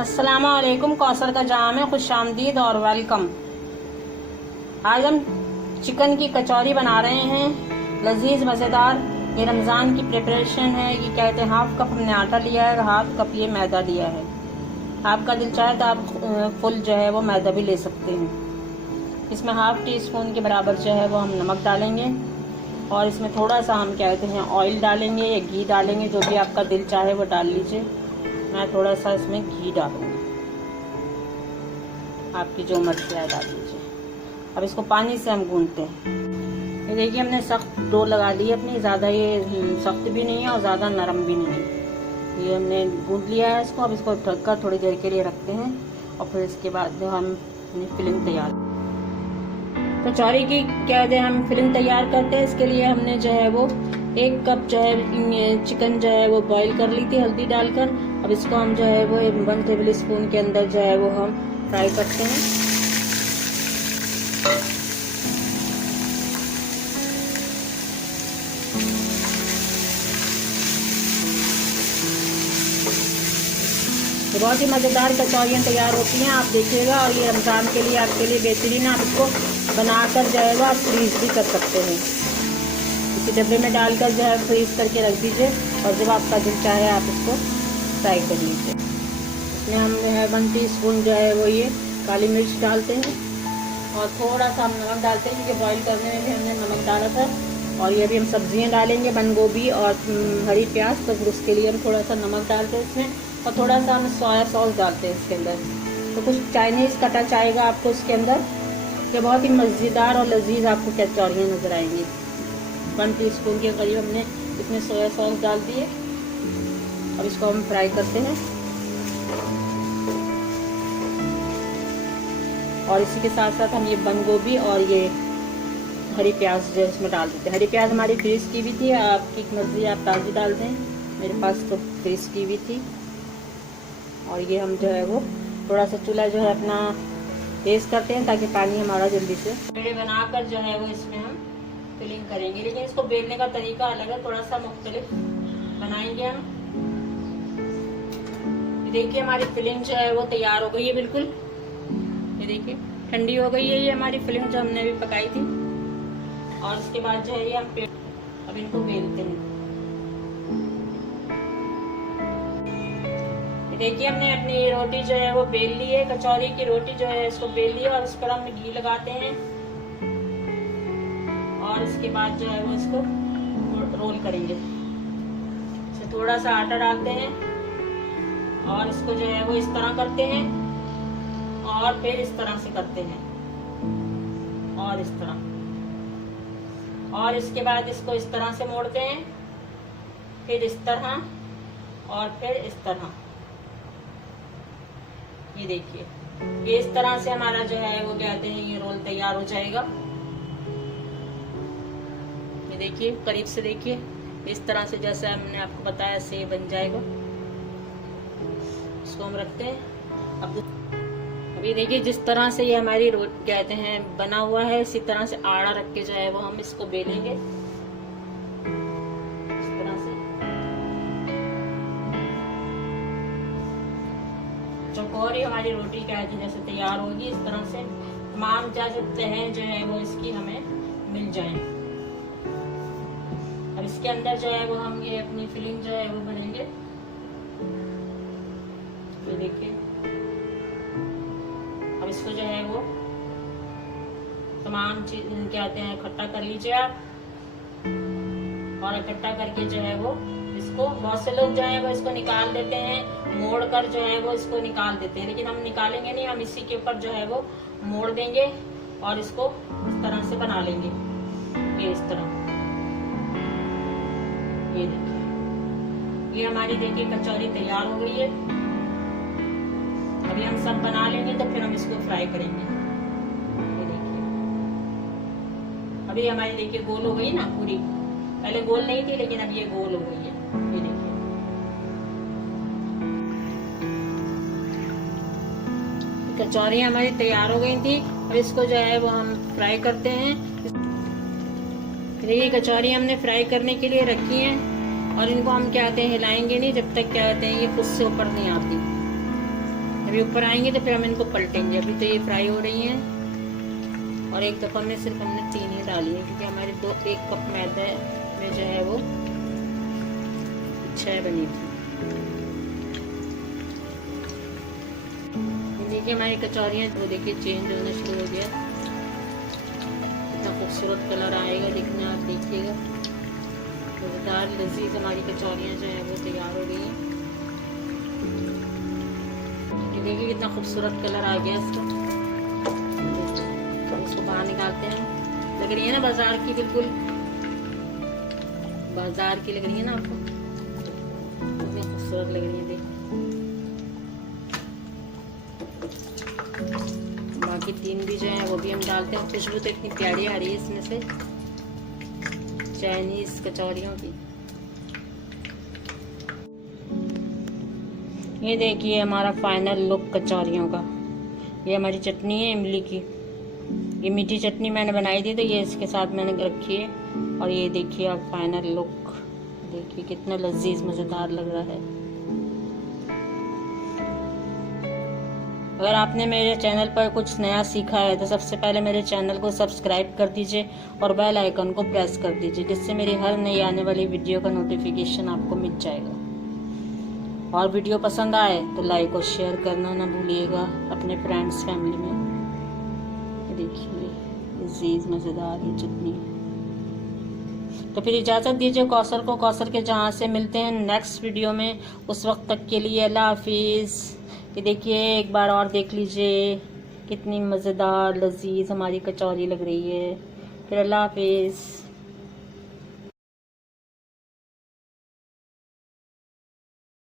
अस्सलामुअलैकुम। कौसर का जाम है, खुशामदीद और वेलकम। आज हम चिकन की कचौरी बना रहे हैं, लजीज मज़ेदार। ये रमज़ान की प्रिपरेशन है। ये कहते हैं हाफ कप हमने आटा लिया है, हाफ कप ये मैदा लिया है। आपका दिल चाहे तो आप फुल जो है वो मैदा भी ले सकते हैं। इसमें हाफ टी स्पून के बराबर जो है वो हम नमक डालेंगे और इसमें थोड़ा सा हम कहते हैं ऑयल डालेंगे या घी डालेंगे, जो भी आपका दिल चाहे वो डाल लीजिए। मैं थोड़ा सा इसमें घी डालूंगी, आपकी जो मर्जी है डाल दीजिए। अब इसको पानी से हम गूंथते हैं। ये देखिए हमने सख्त डो लगा ली है अपनी, ज़्यादा ये सख्त भी नहीं है और ज़्यादा नरम भी नहीं है। ये हमने गूंथ लिया है इसको। अब इसको ढककर थोड़ी देर के लिए रखते हैं और फिर इसके बाद हम अपनी फिलिंग तैयार। कचौरी की क्या है हम फिलिंग तैयार करते हैं। इसके लिए हमने जो है वो 1 कप जो है चिकन जो है वो बॉईल कर ली थी हल्दी डालकर। अब इसको हम जो है वो 1 टेबल स्पून के अंदर जो है वो हम फ्राई करते हैं। तो बहुत ही मज़ेदार कचौरियाँ तैयार होती हैं, आप देखिएगा। और ये रमज़ान के लिए आपके लिए बेहतरीन है। आप इसको बनाकर जो है वो आप फ्रीज भी कर सकते हैं। इसी डब्बे में डालकर जो है फ्रीज करके रख दीजिए और जब आपका दिल चाहे आप इसको फ्राई कर लीजिए। इसमें हम 1 टीस्पून जो है वो ये काली मिर्च डालते हैं और थोड़ा सा हम नमक डालते हैं, क्योंकि बॉईल करने में भी हमने नमक डाला था। और ये भी हम सब्जियां डालेंगे, बंद गोभी और हरी प्याज, तो फिर उसके लिए हम थोड़ा सा नमक डालते हैं इसमें और थोड़ा सा हम सोया सॉस डालते हैं इसके अंदर। तो कुछ चाइनीज़ का टच आएगा आपको इसके अंदर। ये बहुत ही मज़ेदार और लजीज आपको कचौरियाँ नज़र आएंगी। 1 टीस्पून के करीब हमने इसमें सोया सॉस डाल दिए। अब इसको हम फ्राई करते हैं और इसी के साथ साथ हम ये बंद गोभी और ये हरी प्याज जो इसमें डाल देते हैं। हरी प्याज हमारी फ्रीज की भी थी, आपकी मर्जी आप ताज़ी डाल दें। मेरे पास तो फ्रीज की भी थी। और ये हम जो है वो थोड़ा सा चूल्हा जो है अपना तेज करते हैं ताकि पानी हमारा जल्दी से पेड़े बनाकर जो है वो इसमें हम फिलिंग करेंगे। लेकिन इसको बेलने का तरीका अलग है, थोड़ा सा मुख्तलिफ बनाएंगे हम। देखिए हमारी फिलिंग जो है वो तैयार हो गई है बिल्कुल। ये देखिए ठंडी हो गई है ये हमारी फिलिंग जो हमने अभी पकाई थी। और उसके बाद जो है ये हम अब इनको बेलते हैं। देखिए हमने अपनी रोटी जो है वो बेल ली है, कचौरी की रोटी जो है इसको बेल ली है और उस पर हम घी लगाते हैं और इसके बाद जो है वो इसको रोल करेंगे। इसमें थोड़ा सा आटा डालते हैं और इसको जो है वो इस तरह करते हैं और फिर इस तरह से करते हैं और इस तरह, और इसके बाद इसको इस तरह से मोड़ते हैं, फिर इस तरह और फिर इस तरह। ये देखिए ये इस तरह से हमारा जो है वो कहते हैं ये रोल तैयार हो जाएगा। ये देखिए करीब से देखिए, इस तरह से जैसे हमने आपको बताया से बन जाएगा। इसको हम रखते हैं। अब अभी देखिए जिस तरह से ये हमारी रोटी कहते हैं बना हुआ है, इसी तरह से आड़ा रख के जो है वो हम इसको बेलेंगे इस तरह से। चौकोरी हमारी रोटी कहते हैं जैसे तैयार होगी, इस तरह से तमाम तहें जो है वो इसकी हमें मिल जाए। अब इसके अंदर जो है वो हम ये अपनी फिलिंग जो है वो भरेंगे। ये देखिए अब इसको जो है वो तमाम चीज कहते हैं इकट्ठा कर लीजिए आप। और इकट्ठा करके जो है वो इसको बहुत से लोग जो है वो इसको निकाल देते हैं, मोड़ कर जो है वो इसको निकाल देते हैं, लेकिन हम निकालेंगे नहीं। हम इसी के ऊपर जो है वो मोड़ देंगे और इसको इस तरह से बना लेंगे। ये इस तरह, ये देखिए ये हमारी देखिए कचौरी तैयार हो गई है। अभी हम सब बना लेंगे तो फिर हम इसको फ्राई करेंगे। ये देखिए अभी हमारी देखिए गोल हो गई ना पूरी, पहले गोल नहीं थी लेकिन अब ये गोल हो गई है। ये देखिए कचौरी हमारी तैयार हो गई थी। अब इसको जो है वो हम फ्राई करते हैं। देखिए कचौरी हमने फ्राई करने के लिए रखी है और इनको हम क्या कहते हैं हिलाएंगे नहीं जब तक क्या कहते हैं ये खुद से ऊपर नहीं आती। अभी ऊपर आएंगे तो फिर हम इनको पलटेंगे। अभी तो ये फ्राई हो रही हैं और एक दफ़ा में सिर्फ हमने 3 ही डाली है, क्योंकि हमारे 1 कप मैदा में जो है वो 6 बनी थी। देखिए हमारी कचौरियाँ वो देखिए चेंज होना शुरू हो गया, इतना खूबसूरत कलर आएगा दिखने, आप देखिएगा। मज़ेदार लजीज हमारी कचौरियाँ जो है वो तैयार हो गई हैं। देखिए कितना खूबसूरत कलर आ गया इसका। तो इसको बाहर निकालते हैं। लग रही है ना बाजार की, बिल्कुल बाजार की लग रही है ना आपको, कितनी खूबसूरत लग रही है। देखिए बाकी 3 भी जो है वो भी हम डालते हैं। खुशबू तो इतनी प्यारी आ रही है इसमें से चाइनीज कचौरियों की। ये देखिए हमारा फाइनल लुक कचौरियों का। ये हमारी चटनी है इमली की, ये मीठी चटनी मैंने बनाई थी तो ये इसके साथ मैंने रखी है। और ये देखिए आप फाइनल लुक देखिए कितना लजीज मज़ेदार लग रहा है। अगर आपने मेरे चैनल पर कुछ नया सीखा है तो सबसे पहले मेरे चैनल को सब्सक्राइब कर दीजिए और बेल आइकन को प्रेस कर दीजिए, जिससे मेरी हर नई आने वाली वीडियो का नोटिफिकेशन आपको मिल जाएगा। और वीडियो पसंद आए तो लाइक और शेयर करना ना भूलिएगा अपने फ्रेंड्स फैमिली में। देखिए लजीज मज़ेदार ये चटनी। तो फिर इजाज़त दीजिए कौसर को, कौसर के जहाँ से मिलते हैं नेक्स्ट वीडियो में। उस वक्त तक के लिए अल्लाह हाफिज़। ये देखिए एक बार और देख लीजिए कितनी मज़ेदार लजीज हमारी कचौरी लग रही है। फिर अल्लाह हाफिज़।